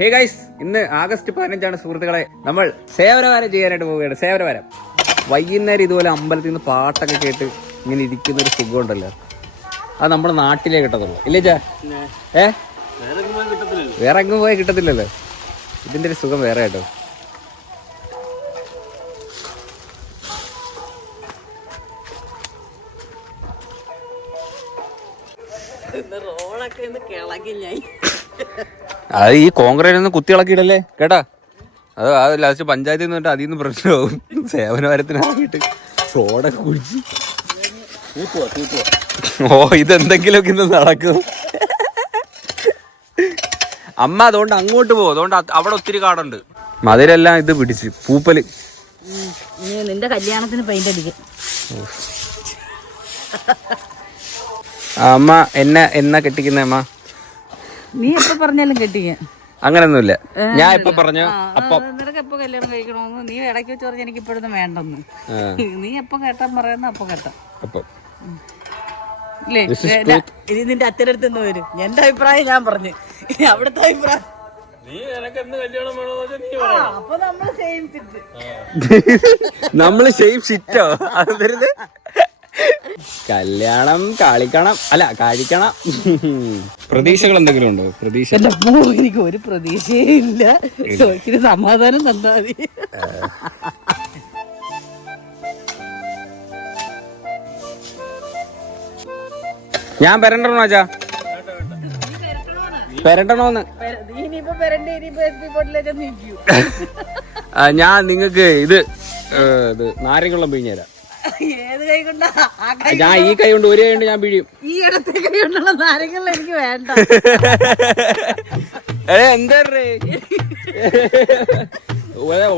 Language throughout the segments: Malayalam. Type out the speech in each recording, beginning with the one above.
ഹേ ഗൈസ്, ഇന്ന് ആഗസ്റ്റ് 15 സുഹൃത്തുക്കളെ. നമ്മൾ സേവനവാരം ചെയ്യാനായിട്ട് പോവുകയാണ്. സേവനവാരം വൈകുന്നേരം ഇതുപോലെ അമ്പലത്തിൽ നിന്ന് പാട്ടൊക്കെ കേട്ട് ഇങ്ങനെ ഇരിക്കുന്ന ഒരു സുഖം ഉണ്ടല്ലോ, അത് നമ്മുടെ നാട്ടിലേ കിട്ടത്തുള്ളൂ. ഇല്ലേ ചാ? വേറെ എങ്ങും പോയി കിട്ടത്തില്ലല്ലോ. ഇതിന്റെ ഒരു സുഖം വേറെ കേട്ടോ. അത് ഈ കോൺക്രീറ്റ് ഒന്ന് കുത്തി ഇളക്കിയിടല്ലേ കേട്ടാ. അത് ലാസ്റ്റ് പഞ്ചായത്തിൽ നിന്നിട്ട് അതിൽ നിന്ന് പ്രശ്നമാവും. സേവനവാരത്തിനാക്കിയിട്ട് റോഡൊക്കെ കുടിച്ച് ഇതെന്തെങ്കിലുമൊക്കെ ഇന്ന് നടക്കും. അമ്മ അതുകൊണ്ട് അങ്ങോട്ട് പോകും. അതുകൊണ്ട് അവിടെ ഒത്തിരി കാടുണ്ട്. മതിലെല്ലാം ഇത് പിടിച്ച് പൂപ്പല്. നിന്റെ കല്യാണത്തിന് പെയിന്റ് അടിക്കും. അമ്മ എന്നാ കെട്ടിക്കുന്ന അമ്മ? നീ എപ്പോ പറഞ്ഞാലും കെട്ടിക്കാൻ അങ്ങനൊന്നുമില്ല. ഞാൻ എപ്പോ പറഞ്ഞു അപ്പം നിനക്ക് എപ്പോ കല്യാണം കഴിക്കണമെന്ന് നീ ഇടയ്ക്ക് വെച്ച് പറഞ്ഞ എനിക്ക് ഇപ്പോഴൊന്നും വേണ്ടെന്ന്. നീ എപ്പോ കേട്ടാൻ പറയുന്ന അപ്പൊ കേട്ടാ ഇല്ലേ? ഇനി നിന്റെ അച്ഛൻ്റെ അടുത്ത് നിന്ന് വരും. എന്റെ അഭിപ്രായം ഞാൻ പറഞ്ഞു. ഇനി അവിടുത്തെ അഭിപ്രായം അപ്പൊ നമ്മള് സെയിം സിറ്റോ അത് തരുന്നത്. കല്യാണം കഴിക്കണം. പ്രതീക്ഷകൾ എന്തെങ്കിലും ഉണ്ടോ? പ്രതീക്ഷ എനിക്ക് ഒരു പ്രതീക്ഷയില്ല. ഇച്ചിരി സമാധാനം തന്നാ മതി. ഞാൻ പെരണ്ടണോ ചാ? പെരണ്ടണോന്ന് ഞാൻ നിങ്ങക്ക് ഇത് നാരങ്ങുള്ളം പിഴിഞ്ഞുതരാം. ഞാൻ ഈ കൈ കൊണ്ട് ഒരു കൈ കൊണ്ട് ഞാൻ പിഴിയും. ഈ ഇടത്തെ കൈ കൊണ്ടുള്ള നാരങ്ങൾ എനിക്ക് വേണ്ട. എന്താ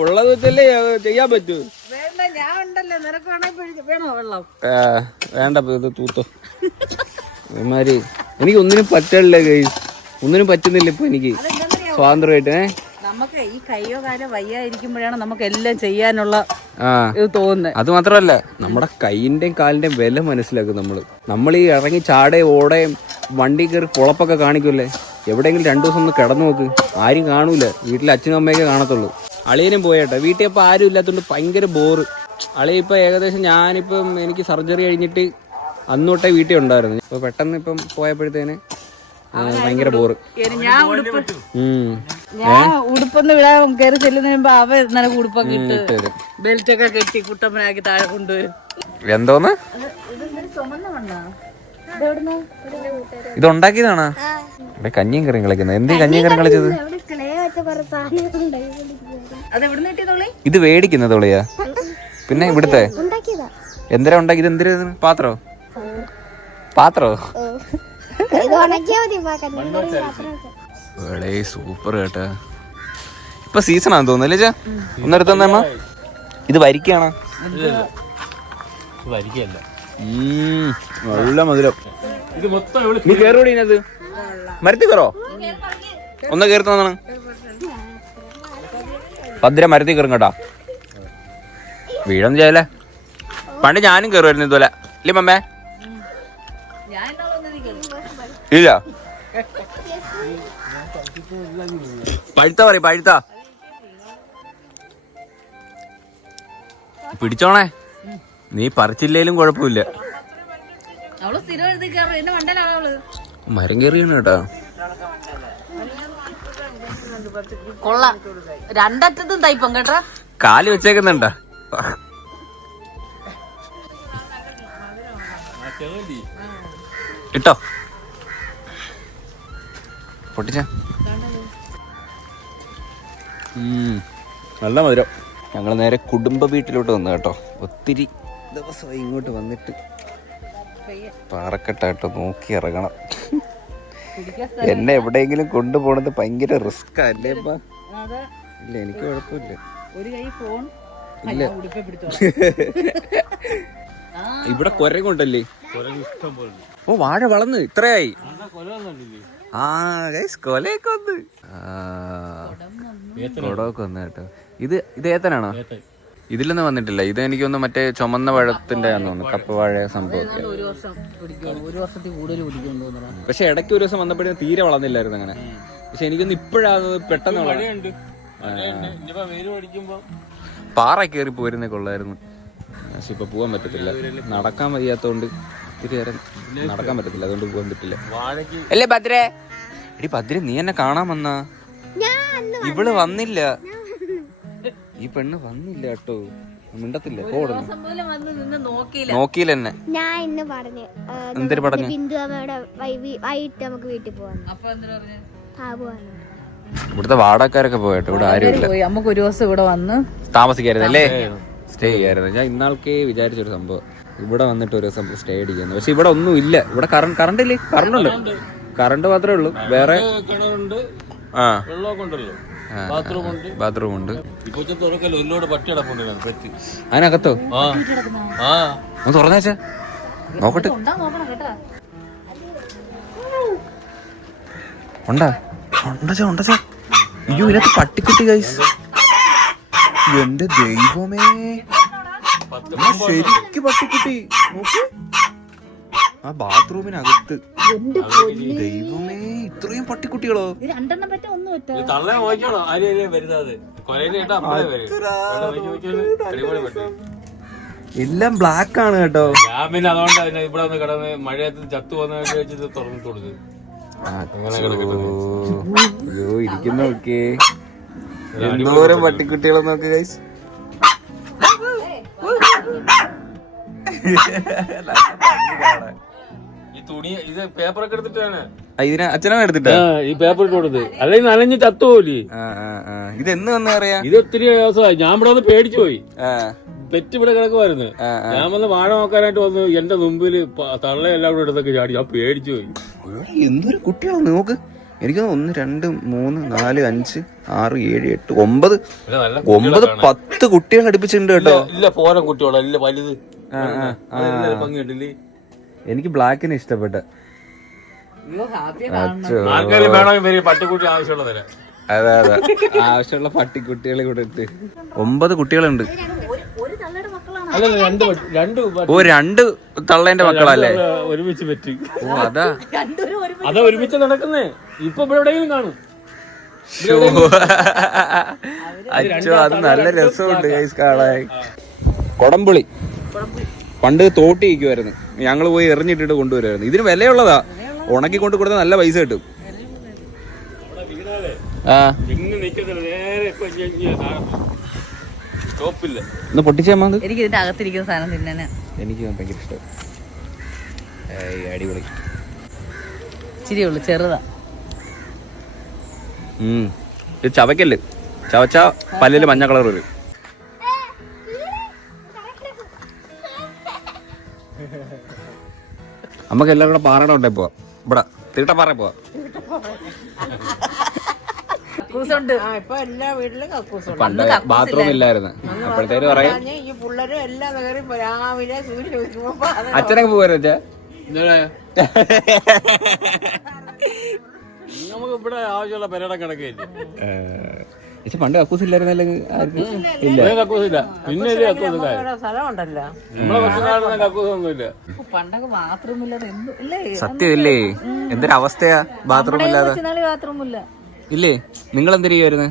ഉള്ളത് വെച്ചല്ലേ ചെയ്യാൻ പറ്റൂ. വേണ്ട, ഞാൻ ഉണ്ടല്ലോ. നിനക്ക് വേണോ വെള്ളം? വേണ്ട, ഇത് തൂത്തോ. ഇമാര് എനിക്ക് ഒന്നിനും പറ്റില്ല ഗൈസ്, ഒന്നിനും പറ്റുന്നില്ല ഇപ്പൊ എനിക്ക് സ്വാതന്ത്ര്യമായിട്ട്. നമുക്ക് ഈ കയ്യോ കാലോ വയ്യായിരിക്കുമ്പോഴാണ് നമുക്ക് എല്ലാം ചെയ്യാനുള്ള ഇത് തോന്നുന്നത്. അത് മാത്രമല്ല, നമ്മുടെ കൈയിന്റെയും കാലിന്റെയും വില മനസ്സിലാക്കും നമ്മൾ ഈ ഇറങ്ങി ചാടയും ഓടയും വണ്ടി കയറി കുളപ്പൊക്കെ കാണിക്കൂല്ലേ. എവിടെയെങ്കിലും 2 ദിവസം ഒന്ന് കിടന്നു നോക്ക്, ആരും കാണൂല. വീട്ടിൽ അച്ഛനും അമ്മയൊക്കെ കാണത്തുള്ളൂ. അളിയനും പോയേട്ടാ. വീട്ടിൽ ഇപ്പൊ ആരും ഇല്ലാത്തതുകൊണ്ട് ഭയങ്കര ബോറ്. അളിയ ഇപ്പൊ ഏകദേശം ഞാനിപ്പം എനിക്ക് സർജറി കഴിഞ്ഞിട്ട് അന്നോട്ടേ വീട്ടിൽ ഉണ്ടായിരുന്നു. ഇപ്പൊ പെട്ടെന്ന് ഇപ്പം പോയപ്പോഴത്തേന് ഭയങ്കര ബോറ്. ഞാൻ ഉടുപ്പൊന്ന് വിടാൻ കയറി ചെല്ലുന്നതിന് മുമ്പ് അവ നിനക്ക് ഉടുപ്പൊക്കെ ഇട്ട് ബെൽറ്റ് ഒക്കെ കെട്ടി കുട്ടപ്പനാക്കി താഴെ കൊണ്ടുവരും. എന്തോന്ന് ഇത് ഉണ്ടാക്കിയതാണോ? കഞ്ഞിയും കറിയും കളിക്കുന്നത്. എന്ത് കഞ്ഞിയും കറിയും കളിച്ചത്? ഇത് മേടിക്കുന്നത് തൊളിയാ? പിന്നെ ഇവിടുത്തെ എന്തിനാ ഉണ്ടാക്കി? ഇത് എന്തിനാ? പാത്രോ? സൂപ്പർ കേട്ടാ. ഇപ്പൊ സീസൺ ആണെന്ന് തോന്നുന്നു അല്ലേ? ഒന്നെടുത്തമ്മ. ഇത് വരിക്കാണോ? നല്ല മധുരം. നീ കേറോടി ഇതിനകത്ത്? മരത്തിൽ കയറോ? ഒന്ന് കയറി തന്നാണ്. ഭദ്ര മരത്തിൽ കയറും കേട്ടാ. വീഴൊന്നും ചെയ്യല്ലേ. പണ്ട് ഞാനും കയറുമായിരുന്നു ഇതുപോലെ. ഇല്ലേ മമ്മേ? ഇല്ല. പഴുത്ത പിടിച്ചോണേ. നീ പറിച്ചില്ലേലും കുഴപ്പമില്ല. മരം കയറിയാണ് കേട്ടാ. കൊള്ളാം. രണ്ടറ്റത്തും തയ്പ്പം കേട്ടാ. കാല് വെച്ചേക്കുന്നുണ്ടാ? ഇട്ടോ പൊട്ടിച്ച. നല്ല മധുരം. ഞങ്ങൾ നേരെ കുടുംബ വീട്ടിലോട്ട് വന്നു കേട്ടോ. ഒത്തിരി ദിവസമായി ഇങ്ങോട്ട് വന്നിട്ട്. പാറക്കെട്ടാട്ടോ, നോക്കി ഇറങ്ങണം. എന്നെ എവിടെയെങ്കിലും കൊണ്ടുപോണത് ഭയങ്കര റിസ്ക് അല്ലേ അപ്പ? ഇല്ല, എനിക്ക് കുഴപ്പമില്ല. ഇല്ല, ഇവിടെ കുരങ്ങുണ്ടല്ലേ. ഓ, വാഴ വളർന്ന് ഇത്രയായി. കൊലയൊക്കെ വന്ന് കൊടമൊക്കെ വന്ന് കേട്ടോ. ഇത് ഏത്തനാണോ? ഇതിലൊന്നും വന്നിട്ടില്ല. ഇത് എനിക്കൊന്ന് മറ്റേ ചുമന്ന പഴത്തിന്റെ ആണെന്ന് തോന്നുന്നു. കപ്പ വാഴ സംഭവം. പക്ഷെ ഇടയ്ക്ക് ഒരു ദിവസം വന്നപ്പോഴേ തീരെ വളർന്നില്ലായിരുന്നു അങ്ങനെ. പക്ഷെ എനിക്കൊന്ന് ഇപ്പോഴാണ് പെട്ടെന്ന് പാറ കയറി പോരുന്നേ കൊള്ളായിരുന്നു. പക്ഷെ ഇപ്പൊ പോകാൻ പറ്റത്തില്ല, നടക്കാൻ വയ്യാത്തോണ്ട് ഇത്തിരി നേരം നടക്കാൻ പറ്റത്തില്ല, അതുകൊണ്ട് പോകാൻ പറ്റില്ല. അല്ലേ ഭദ്രേ? എടി ഭദ്ര, നീ എന്നെ കാണാൻ വന്നാ? ഇവള് വന്നില്ല, ഈ പെണ്ണ് വന്നില്ല കേട്ടോ, മിണ്ടത്തില്ല. നോക്കിയില്ല എന്നെ. ഞാൻ ഇന്ന് പറഞ്ഞു എന്തൊരു പറഞ്ഞു? ബിന്ദു അമ്മയുടെ വൈകിട്ട് നമുക്ക് വീട്ടിൽ പോവാൻ. ഇവിടുത്തെ വാടകക്കാരൊക്കെ പോയിട്ട് ഇവിടെ ആരുമില്ല. നമുക്ക് ഒരു ദിവസം ഇവിടെ വന്ന് താമസിക്കായിരുന്നു അല്ലേ, സ്റ്റേ ചെയ്യായിരുന്നു. ഞാൻ ഇന്നാൾക്കേ വിചാരിച്ചൊരു സംഭവം ഇവിടെ വന്നിട്ട് ഒരു ദിവസം സ്റ്റേ അടിക്കുന്നു. പക്ഷെ ഇവിടെ ഒന്നും ഇല്ല. ഇവിടെ കറണ്ട് ഇല്ലേ? കറണ്ട് മാത്രമേ ഉള്ളൂ, വേറെ ബാത്റൂം ഉണ്ട്. അതിനകത്തോ? ഒന്ന് തുറന്നേച്ചാ നോക്കട്ടെ. ഉണ്ടാ അയ്യോ, ഇതിനകത്ത് പട്ടിക്കുട്ടി ഗൈസ്. എന്റെ ദൈവമേ, ശരിക്ക് പട്ടിക്കുട്ടി. നോക്ക്, ആ ബാത്റൂമിനകത്ത്. ദൈവമേ, ഇത്രയും പട്ടിക്കുട്ടികളോ? എല്ലാം ബ്ലാക്ക് ആണ് കേട്ടോ. ഞാൻ പിന്നെ അതുകൊണ്ട് ഇവിടെ വന്ന് കിടന്ന് മഴയത്ത് ചത്തു വന്നിട്ട് തുറന്നിട്ട് കൊടുത്ത്. അയ്യോ, ഇരിക്കുന്ന നോക്കേ, എന്തോരം പട്ടിക്കുട്ടികളെ നോക്ക് ഗൈസ്. ഈ തുണി ഇത് പേപ്പറൊക്കെ എടുത്തിട്ടാണ് ഇതിനെ അച്ഛനാണ് എടുത്തിട്ടാ ഈ പേപ്പർ ഇട്ട് കൊടുത്ത്, അല്ലെങ്കിൽ നനഞ്ഞ് ചത്തുപോലി. ഇത് എന്ന് വന്ന് അറിയാം? ഇത് ഒത്തിരി ദിവസമായി. ഞാൻ ഇവിടെ വന്ന് പേടിച്ചു പോയി. പെറ്റ് ഇവിടെ കിടക്കുമായിരുന്നു. ഞാൻ വന്ന് വാഴ നോക്കാനായിട്ട് വന്നു, എന്റെ മുമ്പില് തള്ളയെല്ലാം കൂടെ എടുത്തൊക്കെ ചാടി. ഞാൻ പേടിച്ചു പോയി. എന്തൊരു കുട്ടികളാണ് നോക്ക്. എനിക്ക് 1 2 3 4 5 6 7 8 9 10 കുട്ടികൾ അടുപ്പിച്ചിട്ടുണ്ട് കേട്ടോ. ഇല്ല, ഫോരം കുട്ടികളോ, ഇല്ല വലുത്. ഭംഗിയുണ്ടല്ലേ? എനിക്ക് ബ്ലാക്കിന് ഇഷ്ടപ്പെട്ട. പട്ടിക്കുട്ടി ആവശ്യമുള്ളതല്ല. അതെ, ആവശ്യമുള്ള പട്ടിക്കുട്ടികളെ കൂടെ ഇട്ട് 9 കുട്ടികളുണ്ട്. അല്ല, രണ്ട് 2 തള്ളേന്റെ മക്കളല്ലേ? ഒരുമിച്ച് പറ്റി. ഓ, അതാ ഒരുമിച്ച് നടക്കുന്നേ. ഇപ്പൊ ഇവിടെ എവിടെയെങ്കിലും കാണും. അച്ഛോ, അത് നല്ല രസമുണ്ട് ഗൈസ് കാണാൻ. കൊടംപുളി പണ്ട് തോട്ടി ഇരിക്കുമായിരുന്നു, ഞങ്ങൾ പോയി എറിഞ്ഞിട്ടിട്ട് കൊണ്ടുവരുമായിരുന്നു. ഇതിന് വിലയുള്ളതാ, ഉണക്കി കൊണ്ട് കൊടുത്താൽ നല്ല പൈസ കിട്ടും. ഒന്ന് പൊട്ടിച്ചേമാ. എനിക്ക് ഇതിന്റെ അകത്തിരിക്കുന്ന സാധനം തിന്നാനാ എനിക്ക് ഭയങ്കര ഇഷ്ടം. അടിപൊളി. ഇച്ചിരി ഉള്ളു, ചെറുതാ. ഇത് ചവക്കല്ല്, ചവച്ച പല്ലില് മഞ്ഞ കളർ വരും. നമുക്ക് എല്ലാവരും കൂടെ പാറയുടെ കൊണ്ടേ പോവാം. ഇവിടെ തീട്ടപ്പാറ പോവാം. പണ്ട് ബാത്റൂം ഇല്ലായിരുന്നു, അപ്പോഴത്തേര് പറയാം അച്ഛനൊക്കെ പോവായിരുന്നു. നമുക്ക് ഇവിടെ ആവശ്യമുള്ള പെരട കിടക്കില്ല. പണ്ട് കക്കൂസ് ഇല്ലായിരുന്നല്ലോ. കക്കൂസില്ല, പിന്നെ സ്ഥലമുണ്ടല്ലോ. നമ്മളെ കക്കൂസൊന്നുമില്ല. പണ്ടൊക്കെ ബാത്റൂം ഇല്ലാതെ സത്യമില്ലേ? എന്തൊരു അവസ്ഥയാ ബാത്റൂം ഇല്ലാതെ. ബാത്റൂം ഇല്ല. ഇല്ലേ? നിങ്ങൾ എന്ത് ചെയ്യുമായിരുന്നു?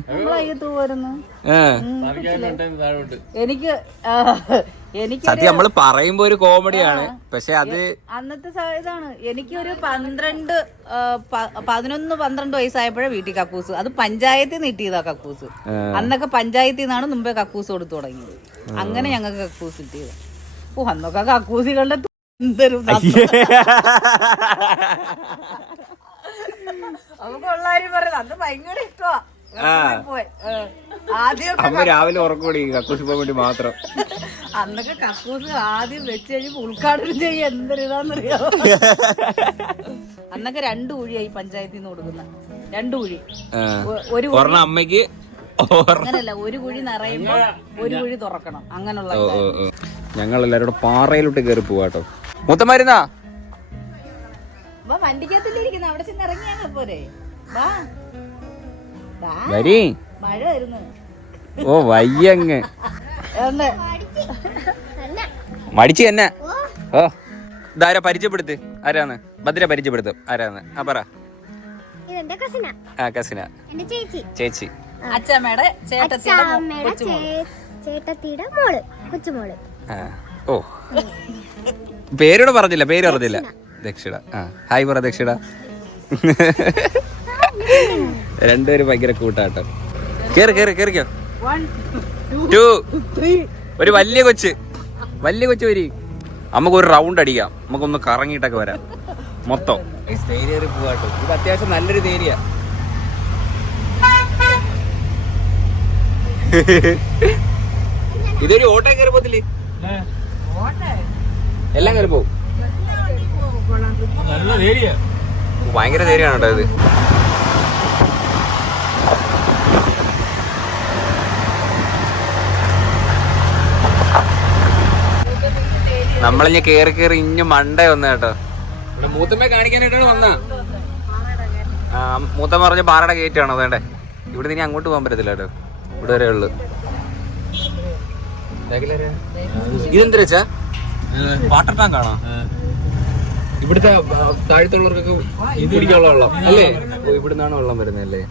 എനിക്ക് സത്യം നമ്മള് പറയുമ്പോ ഒരു കോമഡിയാണ്, പക്ഷെ അത് അന്നത്തെ ഇതാണ്. എനിക്കൊരു 11-12 വയസ്സായപ്പോഴേ വീട്ടിൽ കക്കൂസ്. അത് പഞ്ചായത്തിൽ നിന്ന് കിട്ടിയതാ കക്കൂസ്. അന്നൊക്കെ പഞ്ചായത്തിൽ നിന്നാണ് മുമ്പേ കക്കൂസ് കൊടുത്തു തുടങ്ങിയത്. അങ്ങനെ ഞങ്ങൾക്ക് കക്കൂസ് കിട്ടിയത്. ഓ, അന്നൊക്കെ കക്കൂസികളുടെ എന്തൊരു നമുക്ക് ഉള്ളാരും പറയുന്നത് അന്ന് ഭയങ്കര ഇഷ്ടമാ. രാവിലെ ഉറക്കൂടി കക്കൂസ് പോകാൻ വേണ്ടി മാത്രം. അന്നൊക്കെ കക്കൂസ് ആദ്യം വെച്ച് കഴിഞ്ഞപ്പോ ഉദ്ഘാടനം ചെയ്യാൻ എന്തൊരിതാന്നറിയാമോ? അന്നൊക്കെ 2 കുഴിയായി പഞ്ചായത്തിൽ നിന്ന് കൊടുക്കുന്ന 2 കുഴി. ഒരു അമ്മയ്ക്ക് അങ്ങനല്ല, ഒരു കുഴി നിറയുമ്പോ ഒരു കുഴി തുറക്കണം. അങ്ങനെയുള്ള ഞങ്ങൾ എല്ലാരും പാറയിലോട്ട് കയറി പോവാട്ടോ. മുത്തമാരുന്നാ വണ്ടിക്കകത്തില്ലിരിക്കുന്ന അവിടെ ചെന്ന് ഇറങ്ങിയാ പോരെ. മഴ വരുന്നു. ഓ, വയ്യങ്ങ് മടിച്ചു തന്നെ. ഓ, ഇതാരാ പരിചയപ്പെടുത്ത്? ആരാന്ന്? ഭദ്ര പരിചയപ്പെടുത്തും. ആരാന്ന്? ആ പറ. ഇതെന്റെ കസിന, കസിന, എന്റെ ചേച്ചി, ചേച്ചി, അച്ഛമ്മയുടെ അച്ഛമ്മയുടെ ചേട്ടത്തിയുടെ മോള്, കൊച്ചുമോള്. ഓ പേരോട് പറഞ്ഞില്ല, പേര് പറഞ്ഞില്ല. ദക്ഷിണ. ഹായ് പറ ദക്ഷിണ. രണ്ടുപേരും ഭയങ്കര കൂട്ടാട്ടോ. കേറി കേറി കേറിക്കോ. 2 ഒരു വലിയ കൊച്ച് വരി. നമുക്കൊരു റൗണ്ട് അടിക്കാം, നമുക്കൊന്ന് കറങ്ങിയിട്ടൊക്കെ വരാം മൊത്തം. തേരിയേറി പോവാട്ടോ. ഇത് അത്യാവശ്യം നല്ലൊരു തേരിയ. ഇതൊരു ഓട്ടം കയറി പോത്തില്ലേ? എല്ലാം കയറി പോവും. ഭയങ്കര തേരിയാണ് കേട്ടോ ഇത്. നമ്മളിഞ്ഞ കേറി ഇഞ്ഞ് മണ്ടേ വന്ന കേട്ടോ. ഇവിടെ മൂത്തമ്മ കാണിക്കാനായിട്ടാണ് വന്ന. മൂത്തമ്മ പറഞ്ഞ പാറയുടെ ഗേറ്റ് ആണോ വേണ്ടേ? ഇവിടെ ഇനി അങ്ങോട്ട് പോകാൻ പറ്റത്തില്ല കേട്ടോ, ഇവിടെ വരെ ഉള്ളു. ഇതെന്താ വെച്ചാ വാട്ടർ ടാങ്ക് ആണോ? ഇവിടുത്തെ താഴത്തുള്ളവർക്കൊക്കെ ഇത് കുടിക്കാനുള്ള വെള്ളം അല്ലേ? ഇവിടുന്നാണ് വെള്ളം വരുന്നല്ലേ?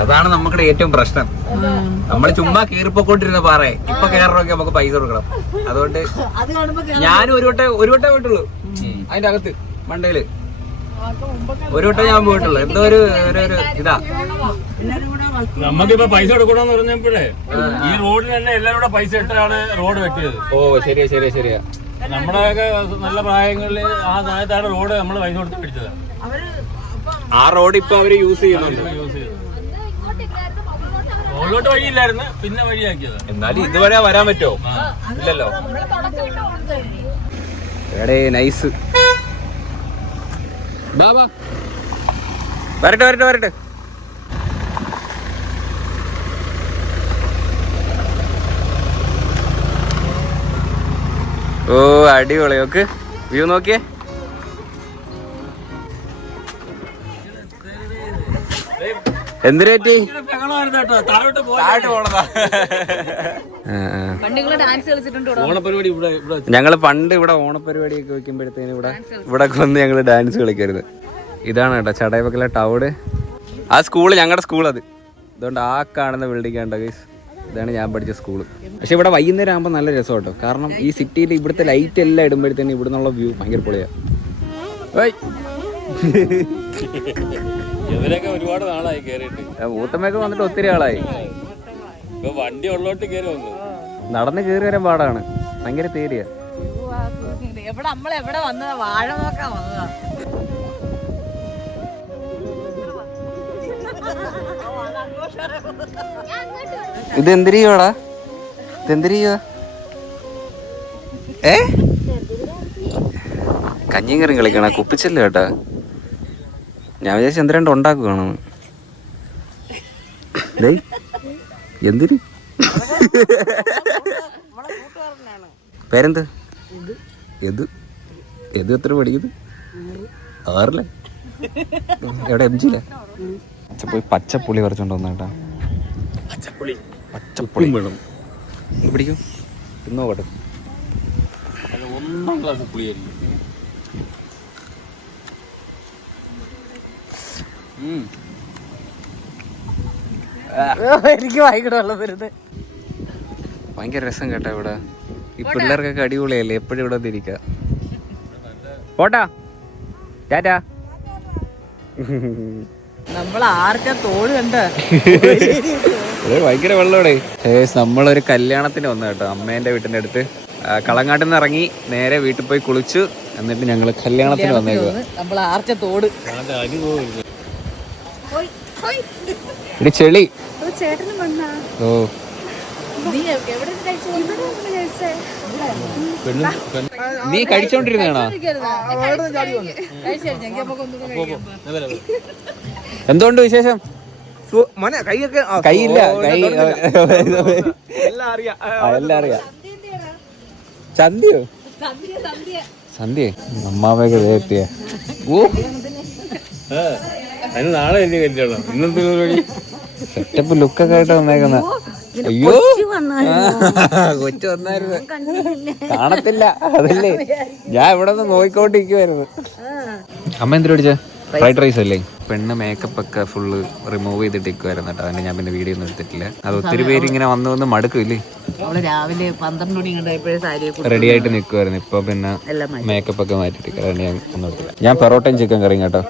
അതാണ് നമ്മുടെ ഏറ്റവും പ്രശ്നം. നമ്മൾ ചുമ്മാ കീറിപ്പോക്കൊണ്ടിരുന്ന പാറേ ഇപ്പൊ കയറണമെങ്കിൽ നമുക്ക് പൈസ കൊടുക്കണം. അതുകൊണ്ട് ഞാനും ഒരു വട്ടം പോയിട്ടുള്ളൂ അതിന്റെ അകത്ത് മണ്ടയില്. ഒരു വട്ടം ഞാൻ പോയിട്ടുള്ളൂ. എന്തോ ഒരു ഇതാ. നമുക്കിപ്പോ പൈസ കൊടുക്കണമെന്ന് പറഞ്ഞപ്പോഴേ ഈ റോഡിന് തന്നെ എല്ലാവരും കൂടെ പൈസ ഇട്ടാണ് റോഡ് വെട്ടിയത്. ഓ ശരിയാ. നമ്മുടെയൊക്കെ നല്ല പ്രായങ്ങളില് ആ സമയത്താണ് റോഡ് നമ്മൾ പൈസ കൊടുത്ത് പിടിച്ചത്. ആ റോഡ് ഇപ്പൊ അവര് യൂസ് ചെയ്യുന്നുണ്ട്. റോഡിലോട്ട് വഴിയില്ലായിരുന്നു, പിന്നെ വഴിയാക്കിയത്. എന്നാലും ഇതുവരെ വരാൻ പറ്റുമോ? ഇല്ലല്ലോ. എടേ നൈസ്. ബാബാ വരട്ടെ. ഓ അടിപൊളി. നോക്ക് വ്യൂ നോക്കിയേ. എന്തിനേറ്റി ഞങ്ങള് പണ്ട് ഇവിടെ ഓണപരിപാടിയൊക്കെ വെക്കുമ്പോഴത്തേന് ഇവിടെ വന്ന് ഞങ്ങള് ഡാൻസ് കളിക്കരുത്. ഇതാണ് കേട്ടോ ചടയമംഗലം ടൗണ്. ആ സ്കൂള് ഞങ്ങളുടെ സ്കൂൾ. അതുകൊണ്ട് ആ കാണുന്ന ബിൽഡിംഗ് ആണ് ഗൈസ്. ഇതാണ് ഞാൻ പഠിച്ച സ്കൂള്. പക്ഷെ ഇവിടെ വൈകുന്നേരം ആകുമ്പോൾ നല്ല രസം കേട്ടോ. കാരണം ഈ സിറ്റിയിൽ ഇവിടുത്തെ ലൈറ്റ് എല്ലാം ഇടുമ്പോഴത്തേന് ഇവിടെ നിന്നുള്ള വ്യൂ ഭയങ്കര പൊളിയാ. ഇവരൊക്കെ ഒരുപാട് നാളായി കേറിയിട്ട്. മൂത്തമ്മയൊക്കെ വന്നിട്ട് ഒത്തിരി ആളായി. വണ്ടി ഉള്ളോട്ട് കേറി വന്നു. നടന്ന് കേറി വരാൻ പാടാണ്, ഭയങ്കര തേരിയ. നമ്മളെവിടെ വന്നതാ? വാഴ നോക്കാൻ വന്നതാ. ഇതെന്തിരിയോടാ? കഞ്ഞിയും കറിയും കളിക്കണ കുപ്പിച്ചല്ലോ കേട്ടാ. ഞാൻ വിചാരിച്ചു എന്തിരണ്ട് ഉണ്ടാക്കുകയാണ്. എന്തിന് പേരെന്ത്? എത് എത്ര പഠിക്കുന്നത്? 6 എവിടെ? MG പോയി പച്ചപ്പുളി പറിച്ചോണ്ട് വന്ന കേട്ടാ. പച്ചപ്പുളി വേണം പിടിക്കും. തിന്നോട്ടെ. 1ാം ക്ലാസ് പുളിയായിരിക്കും. എനിക്ക് വായിക്കണല്ലോ വരുന്നത്. ഭയങ്കര രസം കേട്ടോ ഇവിടെ. ഈ പിള്ളേർക്കൊക്കെ അടിപൊളിയല്ലേ, എപ്പോഴും ഇവിടെ തിരിക്ക. പോട്ടാ ടാറ്റാ. നമ്മൾ ആർക്കാ തോട് കണ്ട ഭയങ്കര വെള്ളോടെ. നമ്മളൊരു കല്യാണത്തിന് വന്നു കേട്ടോ, അമ്മേന്റെ വീട്ടിന്റെ അടുത്ത്. കളങ്ങാട്ടിൽ നിന്ന് ഇറങ്ങി നേരെ വീട്ടിൽ പോയി കുളിച്ചു. എന്നിട്ട് ഞങ്ങള് കല്യാണത്തിന് വന്നേക്കുക. നമ്മൾ ആർച്ച തോട് ഇടി ചെളി. ഓ നീ കഴിച്ചോണ്ടിരുന്നാണോ? എന്തുകൊണ്ട് വിശേഷം? കൈയില്ല, എല്ലാം അറിയാം. ചന്തിയോ? സന്ധ്യ അമ്മാവൊക്കെ എത്തിയ. നാളെ കല്യാണം. ഇന്നത്തെ സെറ്റപ്പ് ലുക്കൊക്കെ ആയിട്ട് വന്നേക്കുന്ന. അയ്യോ കൊച്ചു വന്നായിരുന്നു, കാണത്തില്ല അതല്ലേ, ഞാൻ ഇവിടെ നിന്ന് നോക്കിക്കൊണ്ടിരിക്കുവായിരുന്നു. അമ്മ എന്തിനു പിടിച്ച ഫ്രൈഡ് റൈസ് അല്ലേ? പെണ്ണ് മേക്കപ്പ് ഒക്കെ ഫുള്ള് റിമൂവ് ചെയ്തിട്ടിരിക്കുവായിരുന്നു കേട്ടോ, അതിന് ഞാൻ പിന്നെ വീഡിയോ ഒന്നും എടുത്തിട്ടില്ല. അത് ഒത്തിരി പേര് ഇങ്ങനെ വന്ന് വന്ന് മടുക്കില്ലേ. അവള് രാവിലെ 12 മണി കണ്ടപ്പോഴേ സാരി റെഡി ആയിട്ട് നിൽക്കുമായിരുന്നു. ഇപ്പൊ പിന്നെ മേക്കപ്പ് ഒക്കെ മാറ്റിട്ട് ഞാൻ ഒന്നും എടുത്തില്ല. ഞാൻ പെറോട്ടയും ചിക്കൻ കറിയും കേട്ടോ.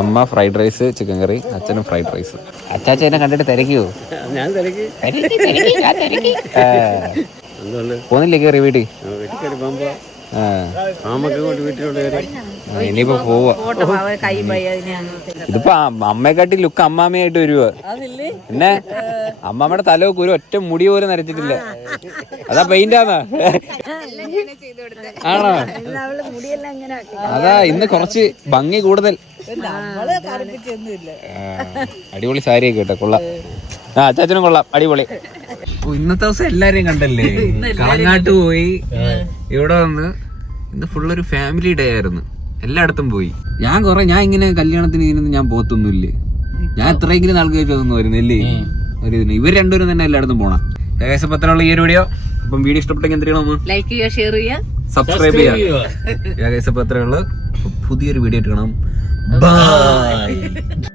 അമ്മ ഫ്രൈഡ് റൈസ് ചിക്കൻ കറി, അച്ഛനും ഫ്രൈഡ് റൈസ്. അച്ചാച്ചനെ കണ്ടിട്ട് തിരക്കിയോ? ഞാൻ തിരക്കി പോന്നില്ലേ കയറി വീട്ടിൽ? ഇനിയിപ്പോ പോവാ. ഇതിപ്പോ അമ്മയെക്കാട്ടി ലുക്ക് അമ്മാമ്മയായിട്ട് വരുവാ. പിന്നെ അമ്മാമ്മയുടെ തലവൊക്കെ ഒരു ഒറ്റ മുടി പോലും നരച്ചിട്ടില്ല. അതാ പെയിന്റാന്നാ? ആണോ? അതാ ഇന്ന് കുറച്ച് ഭംഗി കൂടുതൽ. അടിപൊളി സാരിയൊക്കെ കേട്ടോ, കൊള്ളാം. അച്ചാച്ചനും കൊള്ളാം, അടിപൊളി. ഇന്നത്തെ ദിവസം എല്ലാരെയും കണ്ടല്ലേ, കളങ്ങാട്ട് പോയി, ഇവിടെ വന്ന്. ഇന്ന് ഫുള്ളൊരു ഫാമിലി ഡേ ആയിരുന്നു, എല്ലായിടത്തും പോയി. ഞാൻ ഇങ്ങനെ കല്യാണത്തിന് ഇങ്ങനെ ഞാൻ പോത്തൊന്നുമില്ലേ, ഞാൻ ഇത്രയെങ്കിലും നാൾക്ക് വെച്ചൊന്നും വരുന്നില്ലേ ഒരു ഇതിന്. ഇവർ രണ്ടുപേരും തന്നെ എല്ലായിടത്തും പോണം. ഏകദേശം പത്രമുള്ള ഈ ഒരു വീഡിയോ. അപ്പം വീഡിയോ ഇഷ്ടപ്പെട്ടെങ്കിൽ എന്ത് ചെയ്യണം? ലൈക്ക് ചെയ്യുക, ഷെയർ ചെയ്യുക, സബ്സ്ക്രൈബ് ചെയ്യുക. ഏകദേശം പത്രമുള്ള പുതിയൊരു വീഡിയോ ഇട്ട് കാണാം. ബൈ.